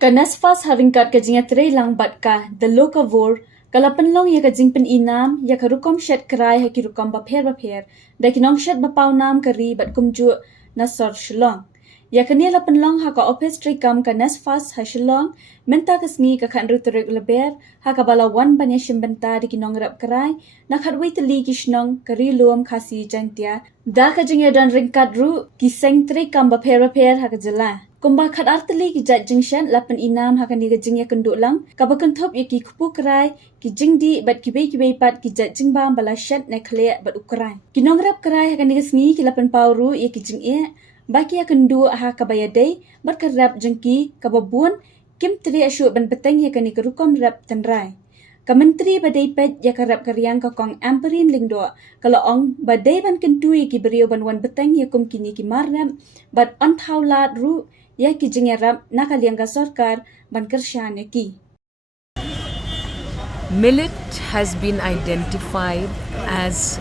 Ka Nesfas haringkat ka jinga trei lang bat ka the loka vor kala Pynlong ya ka jing pen inam ya ka rukom shet Krai ha ki rukom bapher da kinong shet bapau nam kari bat kumju nasor shilong ya ka la Pynlong ha ka office trei kam ka Nesfas ha shilong menta kasngi ka khan rutrek leber ha ka bala wan banya shimbenta di kinong rap Krai na khatwei teli kishnong kari luam khasi jantia da ka jinga dan ringkat ru ki seng trei kam bapher ha ka Jylla Kumba khat arteli ki jat jingshan lapan inam hakani ga jingya kenduk lang kabakan thop ya ki kupu Krai ki jingdi bat ki bei pat ki jat jingbam bala shat na khle bat ukrai kinong rap Krai hakani ga sngi ki lapan pauru ya ki jingye baki ya kendu ha kabaya dei bat ka rap jengki kababun kim tri ashu ban beteng ya kani ka rukom rap tenrai ka menteri badai pet ya ka rap karyang ka kong amperin lingdo kalau ong badai ban Kyntu ya ki beriau ban wan beteng ya kum kini ki marram bat on thaulat ru ya ki jingerap nakaliangga sarkar ban kershan ki. Millet has been identified as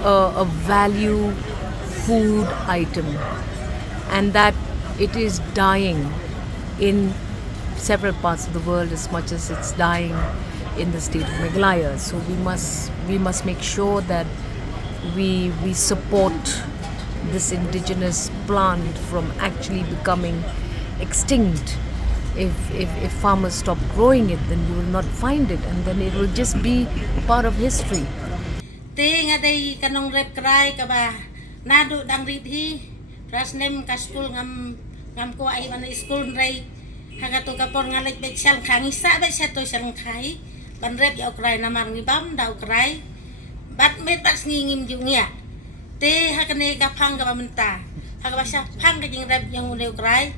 a value food item and that it is dying in several parts of the world as much as it's dying in the state of Meghalaya. So we must make sure that we support this indigenous plant from actually becoming extinct. If farmers stop growing it, then you will not find it, and then it will just be part of history. Ting aday kanong rep Krai ka ba nado dang ridhi rasnem ka school ngam ko ay ban school ray hagato ka por ngalit bet sal khangi sa bet sa to sal khai ban rep ya Krai namar ngibam daw Krai bat met bat ngingim jungya te hakane ka phang ka menta hagabasa phang ka jing rep yang uleu Krai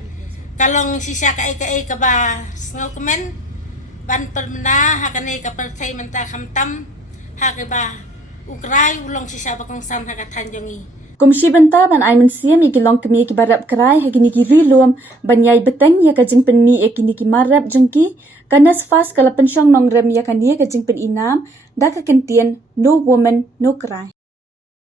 kalong sisa ka ba ngau kemen ban permena hakane ka perthai menta khamtam hagaba Krai ulong sisa bakong sam hagat tanjongi Kumshi benta ban ai mensiam iki long kemi ki barap Krai hakini ki rilum ban yai beteng ya ka jing pen mi ekini ki marap jengki ka Nesfas kala pensyong nong rem ya kan dia ka jing pen inam da ka kentien no woman no Krai